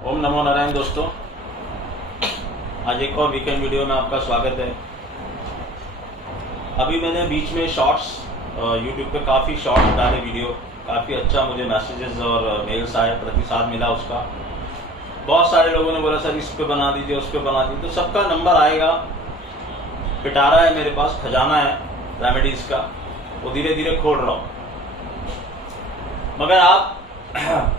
ओम नमो नारायण दोस्तों, आज एक और वीकेंड वीडियो में आपका स्वागत है। अभी मैंने बीच में शॉर्ट्स यूट्यूब पे काफ़ी शॉर्ट्स डाले वीडियो, काफ़ी अच्छा मुझे मैसेजेस और मेल्स आए, प्रतिसाद मिला उसका। बहुत सारे लोगों ने बोला सर इस पे बना दीजिए, उस पे बना दीजिए, तो सबका नंबर आएगा। पिटारा है मेरे पास, खजाना है रेमेडीज़ का, वो धीरे धीरे खोल रहा हूँ। मगर आप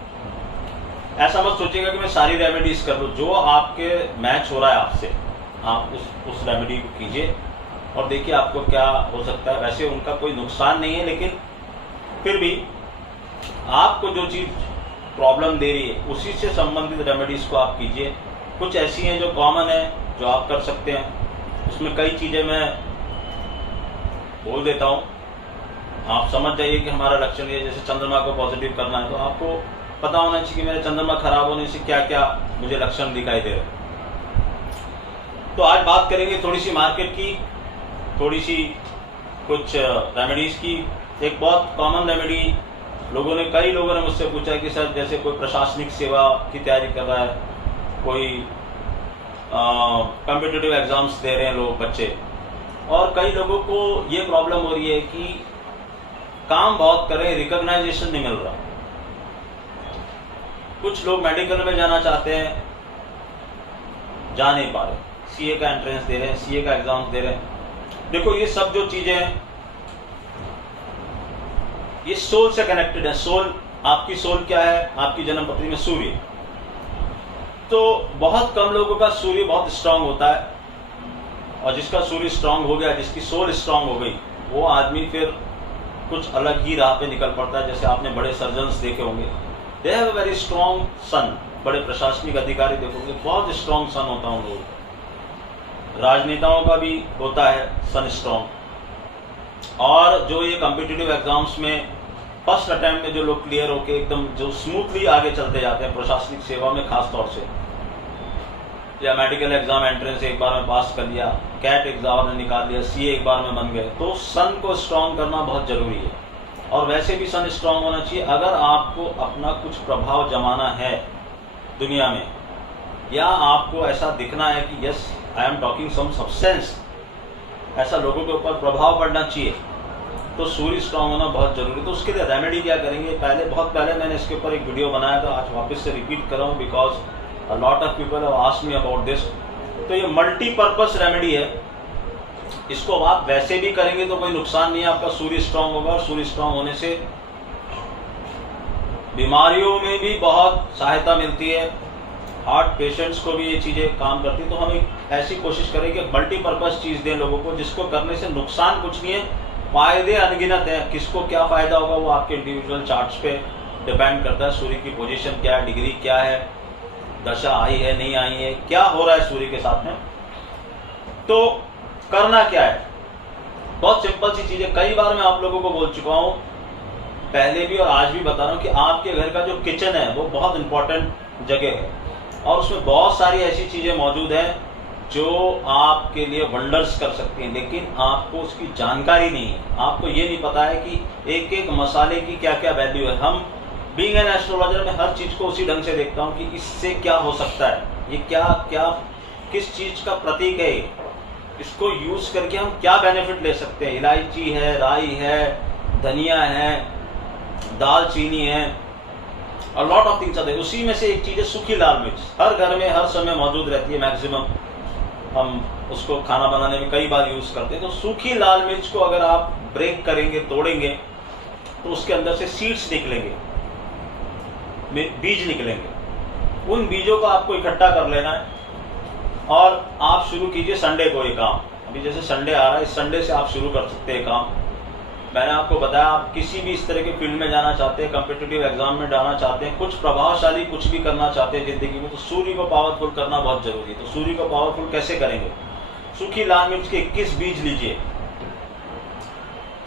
ऐसा मत सोचिएगा कि मैं सारी रेमेडीज कर लूँ। जो आपके मैच हो रहा है आपसे, आप उस रेमेडी को कीजिए और देखिए आपको क्या हो सकता है। वैसे उनका कोई नुकसान नहीं है, लेकिन फिर भी आपको जो चीज़ प्रॉब्लम दे रही है उसी से संबंधित रेमेडीज को आप कीजिए। कुछ ऐसी हैं जो कॉमन है, जो आप कर सकते हैं। उसमें कई चीज़ें मैं बोल देता हूँ, आप समझ जाइए कि हमारा लक्षण ये, जैसे चंद्रमा को पॉजिटिव करना है तो आपको पता होना चाहिए कि मेरे चंद्रमा खराब होने से क्या क्या मुझे लक्षण दिखाई दे रहे हैं। तो आज बात करेंगे थोड़ी सी मार्केट की, थोड़ी सी कुछ रेमेडीज की। एक बहुत कॉमन रेमेडी कई लोगों ने मुझसे पूछा कि सर जैसे कोई प्रशासनिक सेवा की तैयारी कर रहा है, कोई कॉम्पिटिटिव एग्जाम्स दे रहे हैं लोग, बच्चे, और कई लोगों को ये प्रॉब्लम हो रही है कि काम बहुत कर रहे हैं, रिकॉग्नाइजेशन नहीं मिल रहा। कुछ लोग मेडिकल में जाना चाहते हैं, जा नहीं पा रहे, सीए का एंट्रेंस दे रहे हैं, सीए का एग्जाम दे रहे हैं। देखो ये सब जो चीजें हैं ये सोल से कनेक्टेड है। सोल, आपकी सोल क्या है? आपकी जन्म पत्री में सूर्य। तो बहुत कम लोगों का सूर्य बहुत स्ट्रांग होता है, और जिसका सूर्य स्ट्रांग हो गया, जिसकी सोल स्ट्रांग हो गई, वो आदमी फिर कुछ अलग ही राह पे निकल पड़ता है। जैसे आपने बड़े सर्जन्स देखे होंगे, they have a very strong sun. बड़े प्रशासनिक अधिकारी देखोगे, बहुत स्ट्रॉन्ग सन होता है उन लोगों। राजनेताओं का भी होता है सन स्ट्रॉन्ग। और जो ये कॉम्पिटिटिव एग्जाम्स में फर्स्ट अटेम्प्ट में जो लोग क्लियर होके एकदम जो स्मूथली आगे चलते जाते हैं प्रशासनिक सेवा में, खास तौर से, या मेडिकल एग्जाम एंट्रेंस एक बार में पास कर लिया, कैट एग्जाम में निकाल लिया, सीए एक बार में बन गए, तो सन को स्ट्रॉन्ग करना बहुत जरूरी है। और वैसे भी सन स्ट्रांग होना चाहिए। अगर आपको अपना कुछ प्रभाव जमाना है दुनिया में, या आपको ऐसा दिखना है कि yes I am talking some substance, ऐसा लोगों के ऊपर प्रभाव पड़ना चाहिए, तो सूर्य स्ट्रांग होना बहुत जरूरी। तो उसके लिए रेमेडी क्या करेंगे? बहुत पहले मैंने इसके ऊपर एक वीडियो बनाया था, आज वापस से रिपीट कर रहा हूँ, because a lot of people have asked me about this. तो ये मल्टीपर्पज रेमेडी है। इसको आप वैसे भी करेंगे तो कोई नुकसान नहीं है, आपका सूर्य स्ट्रांग होगा, और सूर्य स्ट्रांग होने से बीमारियों में भी बहुत सहायता मिलती है। हार्ट पेशेंट्स को भी ये चीजें काम करती है। तो हम एक ऐसी कोशिश करें कि मल्टीपर्पज चीज दें लोगों को, जिसको करने से नुकसान कुछ नहीं है, फायदे अनगिनत है। किसको क्या फायदा होगा वो आपके इंडिविजुअल चार्ट्स पे डिपेंड करता है। सूर्य की पोजीशन क्या है, डिग्री क्या है, दशा आई है नहीं आई है, क्या हो रहा है सूर्य के साथ में। तो करना क्या है? बहुत सिंपल सी चीज है। कई बार मैं आप लोगों को बोल चुका हूं, पहले भी और आज भी बता रहा हूं, कि आपके घर का जो किचन है वो बहुत इंपॉर्टेंट जगह है, और उसमें बहुत सारी ऐसी चीजें मौजूद हैं जो आपके लिए वंडर्स कर सकती हैं, लेकिन आपको उसकी जानकारी नहीं है। आपको ये नहीं पता है कि एक एक मसाले की क्या क्या वैल्यू है। हम बीइंग एन एस्ट्रोलॉजर में हर चीज को उसी ढंग से देखता हूं कि इससे क्या हो सकता है, ये क्या क्या किस चीज का प्रतीक है, इसको यूज करके हम क्या बेनिफिट ले सकते हैं। इलायची है, राई है, धनिया है, दालचीनी है, और लॉट ऑफ थिंग्स आते हैं। उसी में से एक चीज है सूखी लाल मिर्च। हर घर में हर समय मौजूद रहती है, मैक्सिमम हम उसको खाना बनाने में कई बार यूज करते हैं। तो सूखी लाल मिर्च को अगर आप ब्रेक करेंगे, तोड़ेंगे, तो उसके अंदर से सीड्स निकलेंगे, बीज निकलेंगे। उन बीजों को आपको इकट्ठा कर लेना है, और आप शुरू कीजिए संडे को ये काम। अभी जैसे संडे आ रहा है, इस संडे से आप शुरू कर सकते हैं काम। मैंने आपको बताया, आप किसी भी इस तरह के फील्ड में जाना चाहते हैं, कॉम्पिटिटिव एग्जाम में जाना चाहते हैं, कुछ प्रभावशाली कुछ भी करना चाहते हैं जिंदगी में, तो सूर्य को पावरफुल करना बहुत जरूरी है। तो सूर्य को पावरफुल कैसे करेंगे? सूखी लाल मिर्च के 21 बीज लीजिए,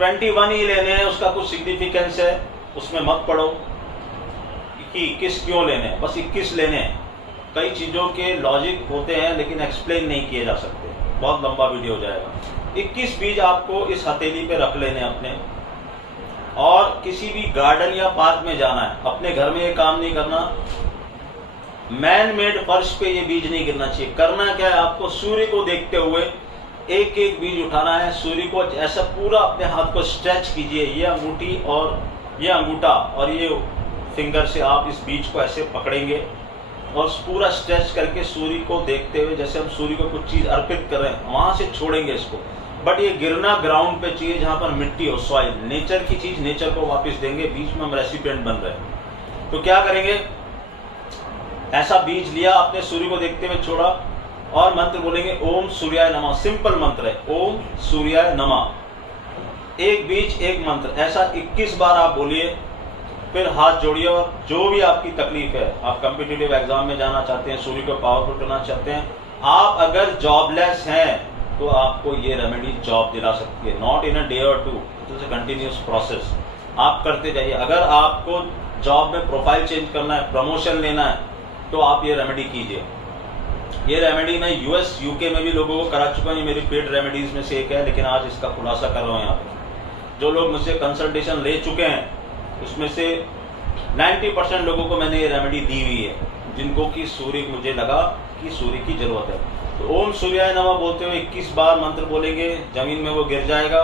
21 ही लेने हैं, उसका कुछ सिग्निफिकेंस है, उसमें मत पढ़ो कि 21 क्यों लेने हैं, बस 21 लेने हैं। कई चीजों के लॉजिक होते हैं लेकिन एक्सप्लेन नहीं किए जा सकते, बहुत लंबा वीडियो हो जाएगा। 21 बीज आपको इस हथेली पे रख लेने अपने, और किसी भी गार्डन या पार्क में जाना है। अपने घर में ये काम नहीं करना, मैन मेड फर्श पे ये बीज नहीं गिरना चाहिए। करना क्या है, आपको सूर्य को देखते हुए एक एक बीज उठाना है। सूर्य को ऐसा पूरा अपने हाथ को स्ट्रेच कीजिए, ये अंगूठी और ये अंगूठा और ये फिंगर से आप इस बीज को ऐसे पकड़ेंगे और पूरा स्ट्रेच करके सूर्य को देखते हुए, जैसे हम सूर्य को कुछ चीज अर्पित कर रहे हैं, वहां से छोड़ेंगे इसको। बट ये गिरना ग्राउंड पे चाहिए जहां पर मिट्टी हो, सॉइल, नेचर की चीज नेचर को वापस देंगे। बीच में हम रेसिपिएंट बन रहे हैं, तो क्या करेंगे, ऐसा बीज लिया, आपने सूर्य को देखते हुए छोड़ा और मंत्र बोलेंगे ओम सूर्याय नमः। सिंपल मंत्र है, ओम सूर्याय नमः। एक बीज एक मंत्र, ऐसा 21 बार आप बोलिए। फिर हाथ जोड़िए और जो भी आपकी तकलीफ है, आप कॉम्पिटिटिव एग्जाम में जाना चाहते हैं, सूर्य को पावरफुल करना चाहते हैं, आप अगर जॉबलेस हैं तो आपको ये रेमेडी जॉब दिला सकती है। नॉट इन अ डे और two, it is a continuous process. आप करते जाइए। अगर आपको जॉब में प्रोफाइल चेंज करना है, प्रमोशन लेना है, तो आप ये रेमेडी कीजिए। ये रेमेडी मैं यूएस यूके में भी लोगों को करा चुका हूँ, ये मेरी पेड रेमेडीज में से एक है, लेकिन आज इसका खुलासा कर रहा हूँ यहाँ पे। जो लोग मुझसे कंसल्टेशन ले चुके हैं उसमें से 90% लोगों को मैंने ये रेमेडी दी हुई है, जिनको कि सूर्य, मुझे लगा कि सूर्य की जरूरत है। तो ओम सूर्याय नमः बोलते हुए 21 बार मंत्र बोलेंगे, जमीन में वो गिर जाएगा।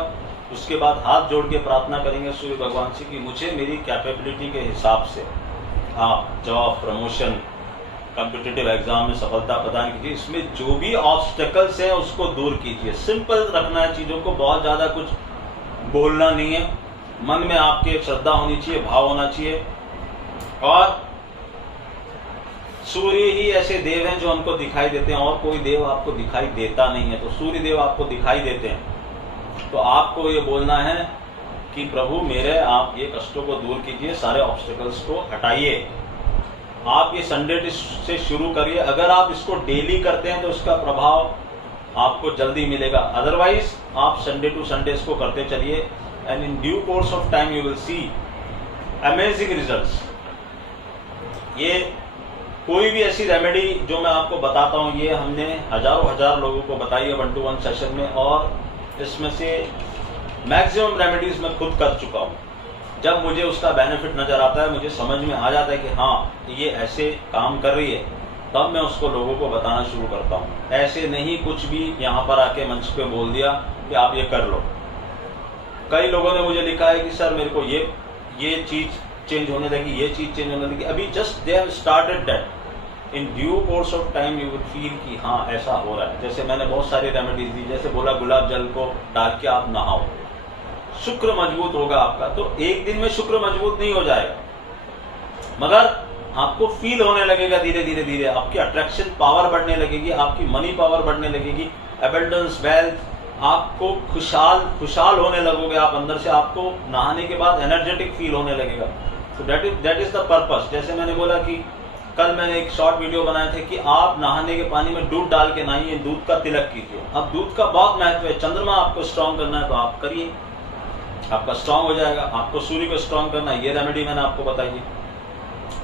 उसके बाद हाथ जोड़ के प्रार्थना करेंगे सूर्य भगवान से कि मुझे मेरी कैपेबिलिटी के हिसाब से आप जॉब, प्रमोशन, कॉम्पिटिटिव एग्जाम में सफलता प्रदान कीजिए। इसमें जो भी ऑब्स्टेकल्स हैं उसको दूर कीजिए। सिंपल रखना है चीजों को, बहुत ज्यादा कुछ बोलना नहीं है। मन में आपके श्रद्धा होनी चाहिए, भाव होना चाहिए। और सूर्य ही ऐसे देव हैं जो हमको दिखाई देते हैं, और कोई देव आपको दिखाई देता नहीं है। तो सूर्य देव आपको दिखाई देते हैं, तो आपको ये बोलना है कि प्रभु मेरे, आप ये कष्टों को दूर कीजिए, सारे ऑब्स्टेकल्स को हटाइए। आप ये संडे से शुरू करिए। अगर आप इसको डेली करते हैं तो इसका प्रभाव आपको जल्दी मिलेगा। अदरवाइज आप संडे टू संडे इसको करते चलिए, and in due course of time you will see amazing results. ये कोई भी ऐसी रेमेडी जो मैं आपको बताता हूँ, ये हमने हजार लोगों को बताई है 1-to-1 सेशन में, और इसमें से मैक्सिमम रेमेडीज मैं खुद कर चुका हूँ। जब मुझे उसका बेनिफिट नजर आता है, मुझे समझ में आ जाता है कि हाँ ये ऐसे काम कर रही है, तब मैं उसको लोगों को बताना शुरू करता हूँ। ऐसे नहीं कुछ भी यहाँ पर आके मंच पे बोल दिया कि आप ये कर लो। कई लोगों ने मुझे लिखा है कि सर मेरे को ये चीज चेंज होने लगी, ये चीज चेंज होने लगी। अभी just they have started that, in due course of time you will feel कि हाँ ऐसा हो रहा है। जैसे मैंने बहुत सारी रेमेडीज दी, जैसे बोला गुलाब जल को डाल के आप नहाओ, शुक्र मजबूत होगा आपका। तो एक दिन में शुक्र मजबूत नहीं हो जाएगा, मगर आपको फील होने लगेगा धीरे धीरे धीरे, आपकी अट्रैक्शन पावर बढ़ने लगेगी, आपकी मनी पावर बढ़ने लगेगी, एबंडेंस, वेल्थ, आपको खुशहाल होने लगोगे आप अंदर से। आपको नहाने के बाद एनर्जेटिक फील होने लगेगा। तो दैट इज द पर्पस। जैसे मैंने बोला कि कल मैंने एक शॉर्ट वीडियो बनाए थे कि आप नहाने के पानी में दूध डाल के नहाइए, दूध का तिलक कीजिए। अब दूध का बहुत महत्व है। चंद्रमा आपको स्ट्रांग करना है तो आप करिए, आपका स्ट्रांग हो जाएगा। आपको सूर्य को स्ट्रांग करना है, ये रेमेडी मैंने आपको बताई है।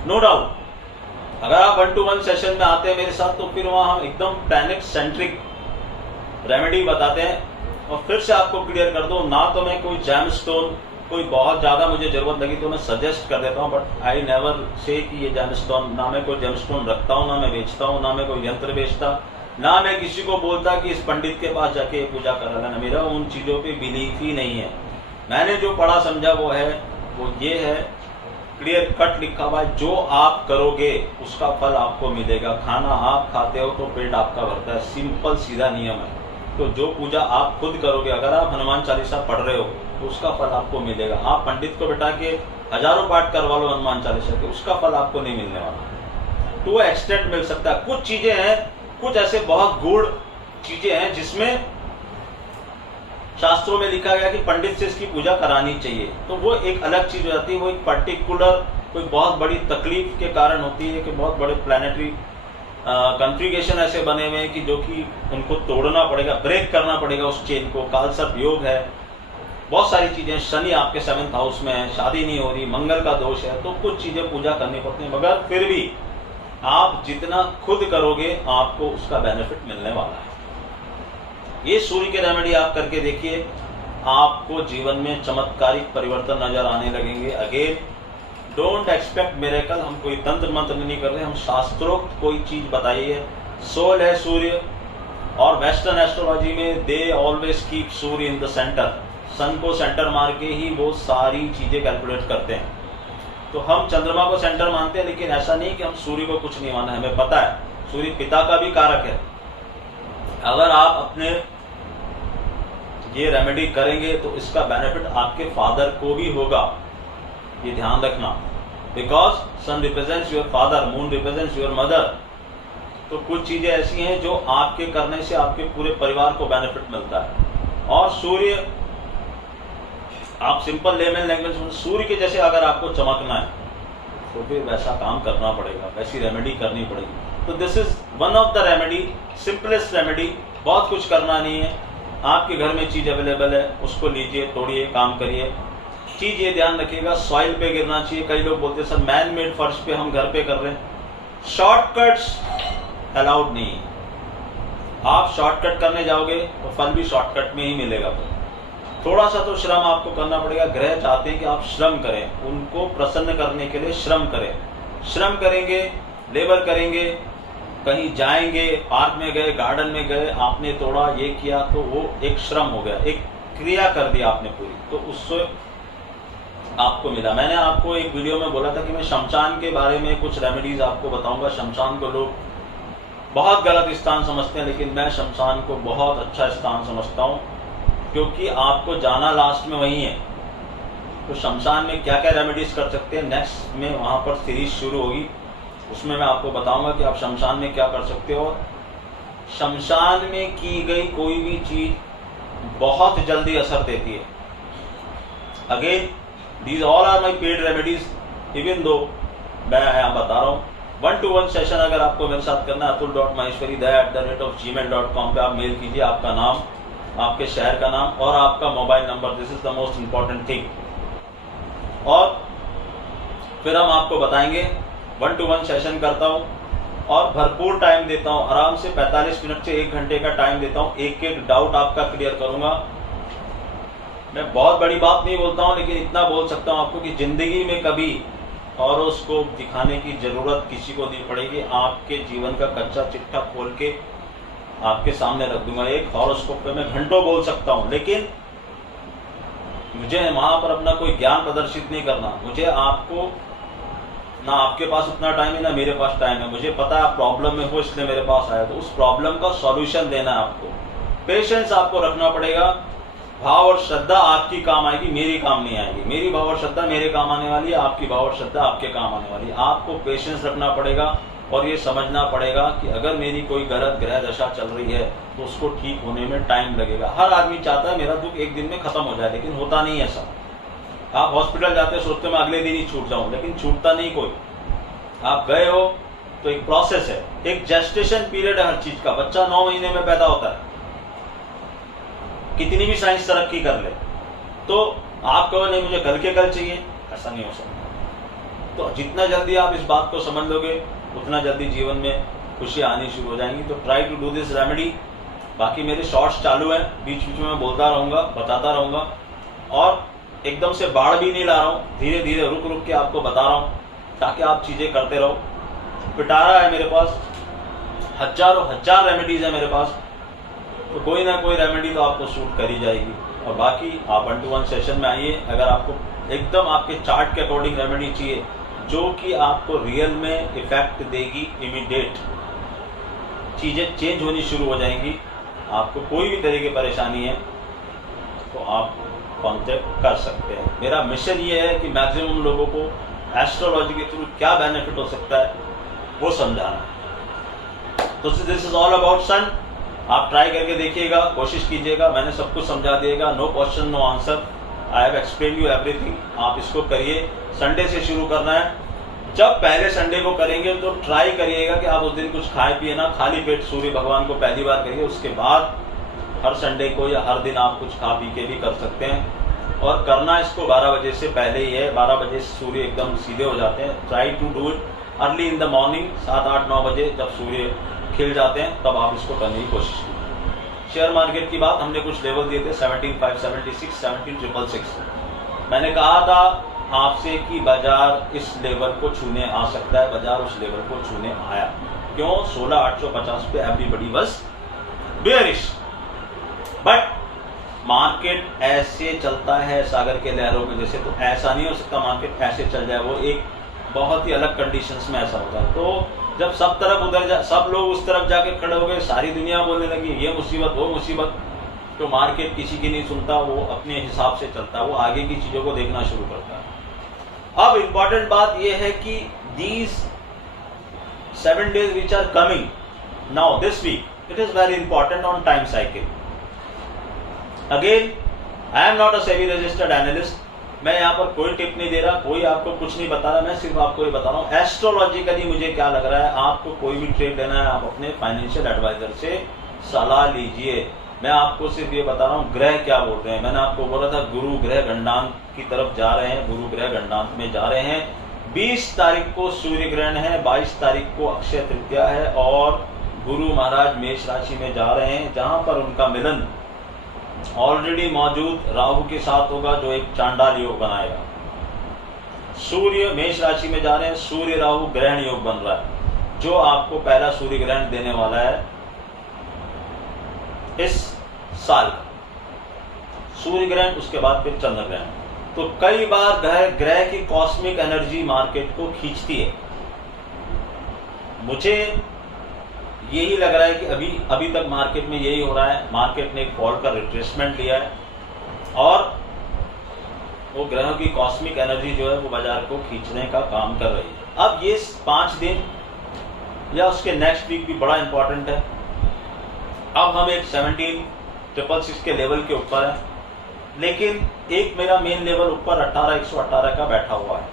नो डाउट अगर आप 1-to-1 सेशन में आते हैं मेरे साथ, तो फिर वहां हम एकदम प्लैनेट सेंट्रिक रेमेडी बताते हैं और फिर से आपको क्लियर कर दो। ना तो मैं कोई जैम स्टोन, कोई बहुत ज्यादा मुझे जरूरत लगी तो मैं सजेस्ट कर देता हूँ, बट आई नेवर से कि ये जैम स्टोन, ना मैं कोई जैम स्टोन रखता हूँ, ना मैं बेचता हूँ, ना मैं कोई यंत्र बेचता, ना मैं किसी को बोलता कि इस पंडित के पास जाके पूजा कर लेना। मेरा उन चीजों पे बिलीफ ही नहीं है। मैंने जो पढ़ा समझा वो ये है, क्लियर कट लिखा हुआ है, जो आप करोगे उसका फल आपको मिलेगा। खाना आप खाते हो तो पेट आपका भरता है, सिंपल सीधा नियम है। तो जो पूजा आप खुद करोगे, अगर आप हनुमान चालीसा पढ़ रहे हो तो उसका फल आपको मिलेगा। आप पंडित को बैठा के हजारों पाठ करवा लो हनुमान चालीसा के, उसका फल आपको नहीं मिलने वाला। टू एक्सटेंट मिल सकता है। कुछ चीजें हैं, कुछ ऐसे बहुत गूढ़ चीजें हैं जिसमें शास्त्रों में लिखा गया कि पंडित से इसकी पूजा करानी चाहिए, तो वो एक अलग चीज हो जाती है। वो एक पर्टिकुलर कोई बहुत बड़ी तकलीफ के कारण होती है कि बहुत बड़े प्लैनेटरी कॉन्फ़िगरेशन ऐसे बने हुए हैं कि जो कि उनको तोड़ना पड़ेगा, ब्रेक करना पड़ेगा उस चेन को। कालसर्प योग है, बहुत सारी चीजें, शनि आपके 7th हाउस में है, शादी नहीं हो रही, मंगल का दोष है, तो कुछ चीजें पूजा करनी पड़ती है। मगर फिर भी आप जितना खुद करोगे आपको उसका बेनिफिट मिलने वाला है। ये सूर्य के रेमेडी आप करके देखिए, आपको जीवन में चमत्कारिक परिवर्तन नजर आने लगेंगे। Again don't expect miracle. हम कोई तंत्र मंत्र नहीं कर रहे, हम शास्त्रोक्त कोई चीज बताइए। सोल है सूर्य, और वेस्टर्न एस्ट्रोलॉजी में दे ऑलवेज कीप सूर्य इन द सेंटर। सन को सेंटर मार के ही वो सारी चीजें कैलकुलेट करते हैं। तो हम चंद्रमा को सेंटर मानते हैं, लेकिन ऐसा नहीं कि हम सूर्य को कुछ नहीं माना। हमें पता है सूर्य पिता का भी कारक है। अगर आप अपने ये रेमेडी करेंगे तो इसका बेनिफिट आपके फादर को भी होगा, ये ध्यान रखना। Because sun represents your father, moon represents your mother. तो कुछ चीजें ऐसी हैं जो आपके करने से आपके पूरे परिवार को बेनिफिट मिलता है। और सूर्य, आप सिंपल लेमन लैंग्वेज में, सूर्य के जैसे अगर आपको चमकना है तो फिर वैसा काम करना पड़ेगा, वैसी रेमेडी करनी पड़ेगी। तो this is one of the remedy, simplest remedy. बहुत कुछ करना नहीं है, आपके घर में चीज अवेलेबल है, उसको लीजिए, तोड़िए, काम करिए। चीज ये ध्यान रखिएगा सॉइल पे गिरना चाहिए। कई लोग बोलते हैं सर मैन मेड फर्श पे हम घर पे कर रहे हैं। शॉर्टकट्स अलाउड नहीं है। आप शॉर्टकट करने जाओगे तो फल भी शॉर्टकट में ही मिलेगा। थोड़ा सा तो श्रम आपको करना पड़ेगा। ग्रह चाहते हैं कि आप श्रम करें, उनको प्रसन्न करने के लिए श्रम करें। श्रम करेंगे, लेबर करेंगे, कहीं जाएंगे, पार्क में गए, गार्डन में गए, आपने तोड़ा, ये किया, तो वो एक श्रम हो गया, एक क्रिया कर दी आपने पूरी, तो उससे आपको मिला। मैंने आपको एक वीडियो में बोला था कि मैं शमशान के बारे में कुछ रेमेडीज आपको बताऊंगा। शमशान को लोग बहुत गलत स्थान समझते हैं, लेकिन मैं शमशान को बहुत अच्छा स्थान समझता हूँ, क्योंकि आपको जाना लास्ट में वही है। तो शमशान में क्या क्या रेमेडीज कर सकते हैं, नेक्स्ट में वहां पर सीरीज शुरू होगी, उसमें मैं आपको बताऊंगा कि आप शमशान में क्या कर सकते हो। शमशान में की गई कोई भी चीज बहुत जल्दी असर देती है। Again these all are my paid remedies, even though मैं यहाँ बता रहा हूँ। 1-to-1 सेशन अगर आपको मेरे साथ करना है, atul.maheshwari@gmail.com पे आप मेल कीजिए, आपका नाम, आपके शहर का नाम और आपका mobile number. This is the most important thing. और फिर हम आपको बताएंगे। 1-to-1 सेशन करता हूँ और भरपूर टाइम देता हूँ, आराम से 45 मिनट से 1 घंटे का टाइम देता हूँ। एक एक डाउट आपका क्लियर करूंगा। मैं बहुत बड़ी बात नहीं बोलता हूँ, लेकिन इतना बोल सकता हूँ आपको कि जिंदगी में कभी हॉरोस्कोप दिखाने की जरूरत किसी को नहीं पड़ेगी। आपके जीवन का कच्चा चिट्ठा खोल के आपके सामने रख दूंगा। एक हॉरोस्कोप पे मैं घंटों बोल सकता हूँ, लेकिन मुझे वहां पर अपना कोई ज्ञान प्रदर्शित नहीं करना। मुझे आपको, ना आपके पास उतना टाइम है ना मेरे पास टाइम है। मुझे पता है आप प्रॉब्लम में हो, इसलिए मेरे पास आया, तो उस प्रॉब्लम का सॉल्यूशन देना है आपको। पेशेंस आपको रखना पड़ेगा। भाव और श्रद्धा आपकी काम आएगी, मेरी काम नहीं आएगी। मेरी भाव और श्रद्धा मेरे काम आने वाली है, आपकी भाव और श्रद्धा आपके काम आने वाली है। आपको पेशेंस रखना पड़ेगा और ये समझना पड़ेगा कि अगर मेरी कोई गलत ग्रह दशा चल रही है तो उसको ठीक होने में टाइम लगेगा। हर आदमी चाहता है मेरा दुख एक दिन में खत्म हो जाए, लेकिन होता नहीं ऐसा। आप हॉस्पिटल जाते सोचते मैं अगले दिन ही छूट जाऊं, लेकिन छूटता नहीं कोई। आप गए हो तो एक प्रोसेस है, एक जेस्टेशन पीरियड है हर चीज का। बच्चा 9 महीने में पैदा होता है, कितनी भी साइंस तरक्की कर ले, तो आप कहो नहीं मुझे कल के कल चाहिए, ऐसा नहीं हो सकता। तो जितना जल्दी आप इस बात को समझ लोगे उतना जल्दी जीवन में खुशियां आनी शुरू हो जाएंगी। तो try to do this remedy. बाकी मेरे शॉर्ट्स चालू हैं, बीच बीच में मैं बोलता रहूंगा, बताता रहूंगा, और एकदम से बाढ़ भी नहीं ला रहा हूँ, धीरे धीरे रुक रुक के आपको बता रहा हूँ, ताकि आप चीजें करते रहो। पिटारा है मेरे पास, हजारों हजार रेमेडीज है मेरे पास, तो कोई ना कोई रेमेडी तो आपको सूट कर ही जाएगी। और बाकी आप 1-to-1 सेशन में आइए। अगर आपको एकदम आपके चार्ट के अकॉर्डिंग रेमेडी चाहिए जो कि आपको रियल में इफेक्ट देगी, इमीडिएट चीजें चेंज होनी शुरू हो जाएंगी, आपको कोई भी तरह की परेशानी है तो आप कॉन्टेक्ट कर सकते हैं। मेरा मिशन ये है कि मैक्सिमम लोगों को एस्ट्रोलॉजी के थ्रू क्या बेनिफिट हो सकता है वो समझाना। तो this is all about sun. आप ट्राई करके देखिएगा, कोशिश कीजिएगा। मैंने सब कुछ समझा दिएगा, no question no answer, I have explain you everything. आप इसको करिए। संडे से शुरू करना है। जब पहले संडे को करेंगे तो ट्राई करिएगा कि आप उस दिन कुछ खाए पिए ना, खाली पेट सूर्य भगवान को पहली बार करिए। उसके बाद हर संडे को या हर दिन आप कुछ खा पी के भी कर सकते हैं, और करना इसको 12 बजे से पहले ही है। 12 बजे सूर्य एकदम सीधे हो जाते हैं। Try to do it early in the morning, 7, 8, 9 बजे जब सूर्य खिल जाते हैं तब आप इसको करने की कोशिश कीजिए। शेयर मार्केट की बात, हमने कुछ लेवल दिए थे 17,576, 17,666। मैंने कहा था आपसे कि बाजार इस लेवल को छूने आ सकता है, बाजार उस लेवल को छूने आया। क्यों? 16,850 पे everybody was bearish, but market ऐसे चलता है सागर के लहरों के जैसे, तो ऐसा नहीं हो सकता मार्केट ऐसे चल जाए, वो एक बहुत ही अलग कंडीशंस में ऐसा होता है। तो जब सब तरफ उधर सब लोग उस तरफ जाके खड़े हो गए, सारी दुनिया बोलने लगी ये मुसीबत वो मुसीबत, तो मार्केट किसी की नहीं सुनता, वो अपने हिसाब से चलता है, वो आगे की चीजों को देखना शुरू करता है। अब इंपॉर्टेंट बात यह है कि these 7 days which are coming now this week, it is very important on time cycle. Again, I am not a SEBI registered analyst. मैं यहाँ पर कोई टिप नहीं दे रहा, कोई आपको कुछ नहीं बता रहा, मैं सिर्फ आपको ये बता रहा हूँ एस्ट्रोलॉजिकली मुझे क्या लग रहा है। आपको कोई भी ट्रेड लेना है, आप अपने फाइनेंशियल एडवाइजर से सलाह लीजिए। मैं आपको सिर्फ ये बता रहा हूँ ग्रह क्या बोल रहे हैं। मैंने आपको बोला था गुरु ग्रह गंडांत की तरफ जा रहे हैं, गुरु ग्रह गंडांत में जा रहे हैं। 20 तारीख को सूर्य ग्रहण है, 22 तारीख को अक्षय तृतीया है और गुरु महाराज मेष राशि में जा रहे हैं, जहां पर उनका मिलन ऑलरेडी मौजूद राहु के साथ होगा, जो एक चांडाल योग बनाएगा। सूर्य मेष राशि में जा रहे हैं, सूर्य राहु ग्रहण योग बन रहा है, जो आपको पहला सूर्य ग्रहण देने वाला है इस साल। सूर्य ग्रहण, उसके बाद फिर चंद्र ग्रहण। तो कई बार ग्रह की कॉस्मिक एनर्जी मार्केट को खींचती है। मुझे यही लग रहा है कि अभी तक मार्केट में यही हो रहा है। मार्केट ने एक फॉल का रिट्रेसमेंट लिया है और वो ग्रहों की कॉस्मिक एनर्जी जो है वो बाजार को खींचने का काम कर रही है। अब ये 5 दिन या उसके नेक्स्ट वीक भी बड़ा इंपॉर्टेंट है। अब हम एक 17,666 के लेवल के ऊपर है, लेकिन एक मेरा मेन लेवल ऊपर 18,118 का बैठा हुआ है।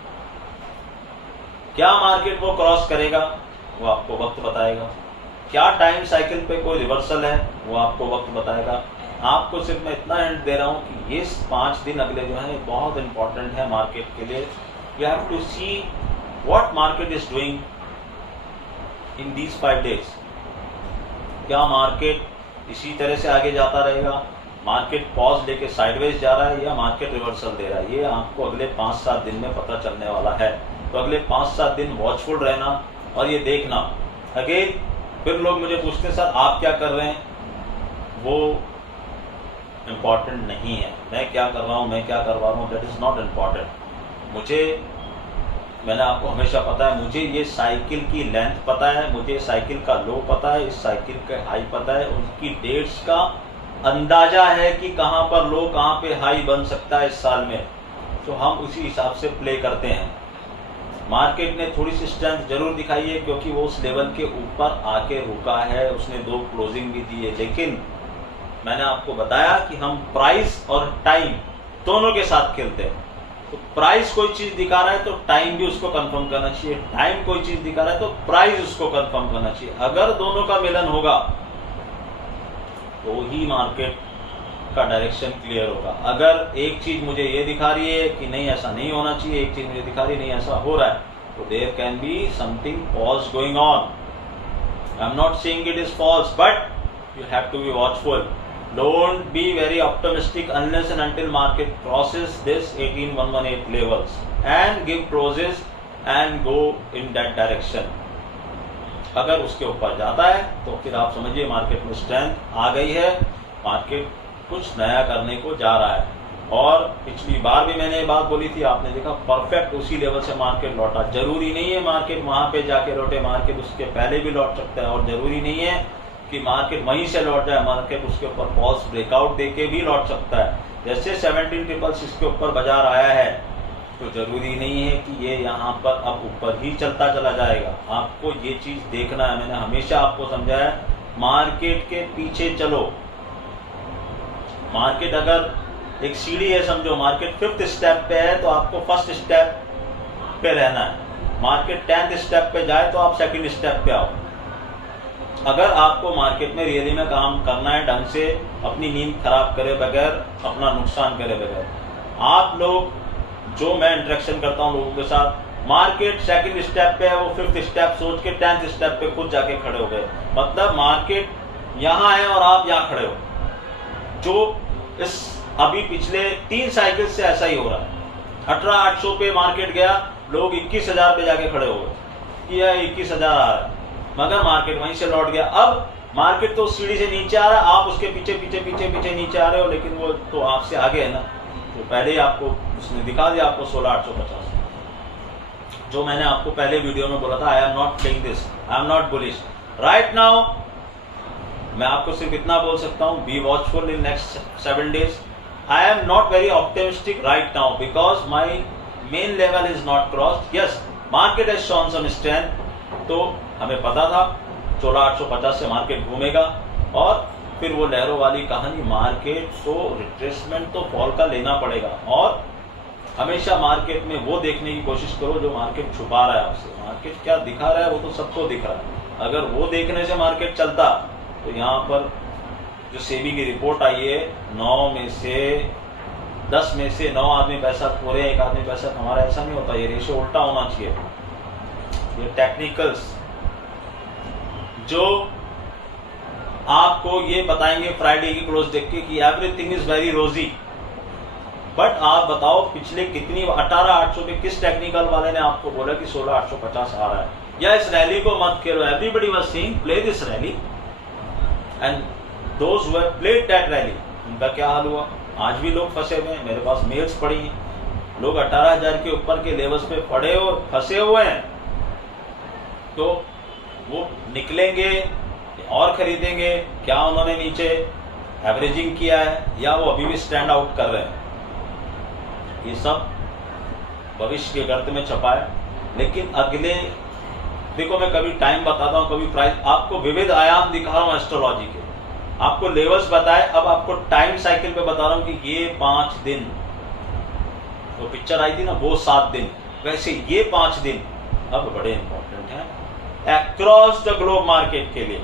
क्या मार्केट वो क्रॉस करेगा वो आपको वक्त बताएगा। क्या टाइम साइकिल पे कोई रिवर्सल है वो आपको वक्त बताएगा। आपको सिर्फ मैं इतना हिंट दे रहा हूं कि ये 5 दिन अगले जो है बहुत इंपॉर्टेंट है मार्केट के लिए। You have to see what market is doing in these 5 days। क्या मार्केट इसी तरह से आगे जाता रहेगा, मार्केट पॉज लेके साइडवेज जा रहा है, या मार्केट रिवर्सल दे रहा है, ये आपको अगले 5-7 दिन में पता चलने वाला है। तो अगले 5-7 दिन वॉचफुल रहना और ये देखना। अगेन फिर लोग मुझे पूछते हैं सर आप क्या कर रहे हैं, वो इम्पॉर्टेंट नहीं है। मैं क्या कर रहा हूँ, मैं क्या करवा रहा हूँ, दैट इज नॉट इम्पॉर्टेंट। मैंने आपको हमेशा पता है, मुझे ये साइकिल की लेंथ पता है, मुझे साइकिल का लो पता है, इस साइकिल का हाई पता है, उनकी डेट्स का अंदाजा है कि कहाँ पर लो कहाँ पे हाई बन सकता है इस साल में। तो हम उसी हिसाब से प्ले करते हैं। मार्केट ने थोड़ी सी स्ट्रेंथ जरूर दिखाई है क्योंकि वो उस लेवल के ऊपर आके रुका है, उसने 2 क्लोजिंग भी दी है। लेकिन मैंने आपको बताया कि हम प्राइस और टाइम दोनों के साथ खेलते हैं। तो प्राइस कोई चीज दिखा रहा है तो टाइम भी उसको कंफर्म करना चाहिए, टाइम कोई चीज दिखा रहा है तो प्राइस उसको कंफर्म करना चाहिए। अगर दोनों का मिलन होगा तो ही मार्केट का डायरेक्शन क्लियर होगा। अगर एक चीज मुझे ये दिखा रही है कि नहीं ऐसा नहीं होना चाहिए, एक चीज मुझे दिखा रही है नहीं ऐसा हो रहा है, तो there can be something false going on. I am not saying it is false, but you have to be watchful. Don't be very optimistic unless and until market crosses this 18,118 levels and give closes and go in that direction. अगर उसके ऊपर जाता है तो फिर आप समझिए market में स्ट्रेंथ आ गई है, मार्केट कुछ नया करने को जा रहा है। और पिछली बार भी मैंने ये बात बोली थी, आपने देखा परफेक्ट उसी लेवल से मार्केट लौटा। जरूरी नहीं है मार्केट वहां पे जाके लौटे, मार्केट उसके पहले भी लौट सकता है, और जरूरी नहीं है कि मार्केट वहीं से लौट जाए, मार्केट उसके ऊपर फॉल्स ब्रेकआउट देके भी लौट सकता है। जैसे 17,666 के ऊपर बाजार आया है तो जरूरी नहीं है कि ये यहाँ पर अब ऊपर ही चलता चला जाएगा। आपको ये चीज देखना है। मैंने हमेशा आपको समझाया मार्केट के पीछे चलो। मार्केट अगर एक सीढ़ी है समझो, मार्केट 5th स्टेप पे है तो आपको 1st स्टेप पे रहना है। मार्केट 10th स्टेप पे जाए तो आप 2nd स्टेप पे आओ। अगर आपको मार्केट में रियली में काम करना है ढंग से, अपनी नींद खराब करे बगैर, अपना नुकसान करे बगैर, आप लोग जो मैं इंटरेक्शन करता हूं लोगों के साथ, मार्केट 2nd स्टेप पे है, वो 5th स्टेप सोच के 10th स्टेप पे खुद जाके खड़े हो गए। मतलब मार्केट यहाँ है और आप यहाँ खड़े हो। जो इस अभी पिछले 3 साइकिल से ऐसा ही हो रहा है। 18,800 पे मार्केट गया, लोग 21,000 पे जाके खड़े हो गए कि यह 21,000 आ रहा है, मगर मार्केट वहीं से लौट गया। अब मार्केट तो सीढ़ी से नीचे आ रहा है, आप उसके पीछे पीछे पीछे पीछे नीचे आ रहे हो, लेकिन वो तो आपसे आगे है ना। तो पहले ही आपको उसने दिखा दिया आपको 16,850, जो मैंने आपको पहले वीडियो में बोला था, I am not playing this, I am not bullish right now. मैं आपको सिर्फ इतना बोल सकता हूँ, be watchful in next 7 days। I am not very optimistic right now because my main level is not crossed. Yes, market has shown some strength, तो हमें पता था 16,850 से मार्केट घूमेगा, और फिर वो लहरों वाली कहानी, मार्केट को रिट्रेसमेंट तो फॉल का लेना पड़ेगा। और हमेशा मार्केट में वो देखने की कोशिश करो जो मार्केट छुपा रहा है आपसे। मार्केट क्या दिखा रहा है वो तो सबको दिख रहा है, अगर वो देखने से मार्केट चलता तो यहाँ पर जो सेबी की रिपोर्ट आई है, 9 में से 10 में से 9 आदमी पैसा खो रहे हैं, 1 आदमी पैसा कमा रहा है, ऐसा नहीं होता। ये रेशो उल्टा होना चाहिए। ये टेक्निकल्स जो आपको ये बताएंगे फ्राइडे की क्लोज देख के कि एवरीथिंग इज वेरी रोजी, बट आप बताओ पिछले कितनी 18,800 पे किस टेक्निकल वाले ने आपको बोला कि 16,850 आ रहा है? या इस रैली को मत खेलो। Everybody was saying play this rally, and those who have played that rally, उनका क्या हाल हुआ? आज भी लोग फंसे हुए हैं। मेरे पास मेल्स पड़ी हैं, लोग 18,000 के ऊपर के लेवल्स पे पड़े हो फंसे हुए हैं। तो वो निकलेंगे और खरीदेंगे, क्या उन्होंने नीचे एवरेजिंग किया है या वो अभी भी स्टैंड आउट कर रहे हैं? ये सब भविष्य के गर्त में छपा है। लेकिन अगले देखो, मैं कभी टाइम बताता हूँ, कभी प्राइस, आपको विविध आयाम दिखा रहा हूँ एस्ट्रोलॉजी के, आपको लेवल्स बताए, अब आपको टाइम साइकिल पे बता रहा हूँ कि ये 5 दिन, तो पिक्चर आई थी ना वो 7 दिन, वैसे ये 5 दिन अब बड़े इंपॉर्टेंट हैं अक्रॉस द ग्लोब मार्केट के लिए।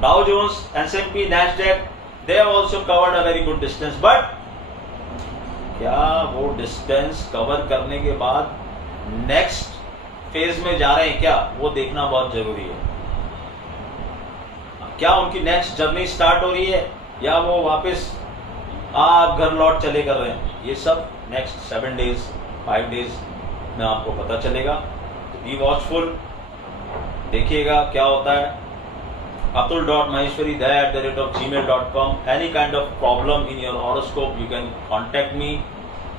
Dow Jones, S&P, Nasdaq, they have also covered a very good distance, but क्या वो डिस्टेंस कवर करने के बाद नेक्स्ट फेज में जा रहे हैं क्या, वो देखना बहुत जरूरी है। क्या उनकी नेक्स्ट जर्नी स्टार्ट हो रही है या वो वापस आप घर लौट चले कर रहे हैं? ये सब नेक्स्ट 7 days 5 days में आपको पता चलेगा। तो बी वॉचफुल, देखिएगा क्या होता है। atul.maheshwari@gmail.com। Any kind of problem in your horoscope you can contact me,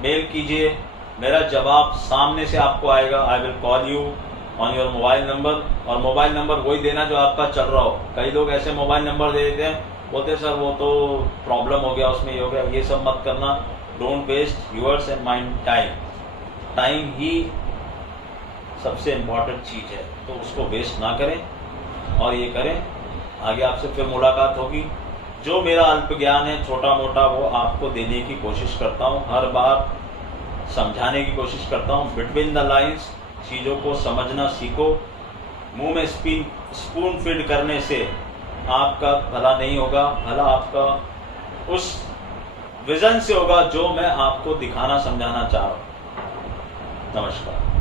mail कीजिए, मेरा जवाब सामने से आपको आएगा। I will call you on your mobile number, और मोबाइल नंबर वही देना जो आपका चल रहा हो। कई लोग ऐसे मोबाइल नंबर दे देते हैं, बोलते हैं सर वो तो प्रॉब्लम हो गया, उसमें ये हो गया। ये सब मत करना। Don't waste yours and mind time. Time ही सबसे इम्पॉर्टेंट चीज है, तो उसको वेस्ट ना करें और ये करें। आगे आपसे फिर मुलाकात होगी। जो मेरा अल्प ज्ञान है छोटा मोटा, वो आपको देने की कोशिश करता हूँ, हर बार समझाने की कोशिश करता हूँ। बिटवीन द लाइंस चीज़ों को समझना सीखो। मुंह में स्पून फीड करने से आपका भला नहीं होगा, भला आपका उस विजन से होगा जो मैं आपको दिखाना समझाना चाह रहा हूँ। नमस्कार।